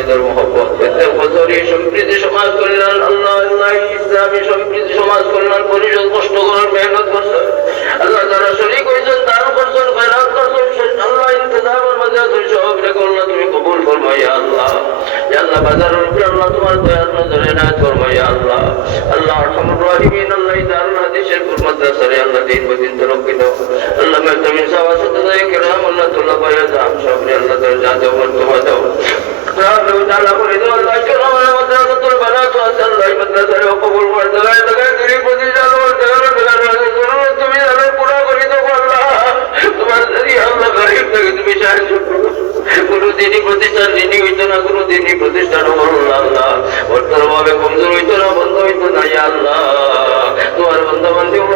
মসজিদের মহব্বত পেতে বছরই সম্প্রীতি সমাজ কল্যাণ আল্লাহ আল্লাহ ইসলামী সম্প্রীতি সমাজ কল্যাণ পরিষদ কষ্ট করার মেহনত করছেন আল্লাহ যারা শরীক হয়েছেন দান করছেন খয়রাত করছেন আল্লাহ ইন্তজামের মাঝে সব রেখে আল্লাহ তুমি কবুল ফরমাও ইয়া আল্লাহ ইয়া আল্লাহ বাজারের উপরে আল্লাহ তোমার দয়ার নজরে ইনায়াত ফরমাও ইয়া আল্লাহ আল্লাহ আরহামুর রাহিমিন আল্লাহ দারুল হাদিসের মাদ্রাসারে আল্লাহ দিন বদিন তরক্কিত আল্লাহ মাহতামিন সাওয়াসাতে কিরাম আল্লাহ তুল্লাহ বায়াজাম সবরে আল্লাহ দরজা দাও মর্তবা দাও রাব্বু তাআলা করে দাও আল্লাহ কিরাম মাদ্রাসাতুল বানাত ওয়া আল্লাহ মাদ্রাসারে কবুল করে দাও দাগায় দিন বদিন আল্লাহ তাআলা তুমি আল্লাহ পুরা করে দাও আল্লাহ তোমার জরিয়া আল্লাহ গরিব থেকে তুমি সাহায্য করো কোন দিনই প্রতিষ্ঠান ঋণী হইতো না কোন দিনই প্রতিষ্ঠান আল্লাহ অর্থভাবে কমজোর হইতো না বন্ধ হইতো না ইয়া আল্লাহ তোমার বন্ধু বান্ধব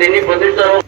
দিনই প্রতিষ্ঠান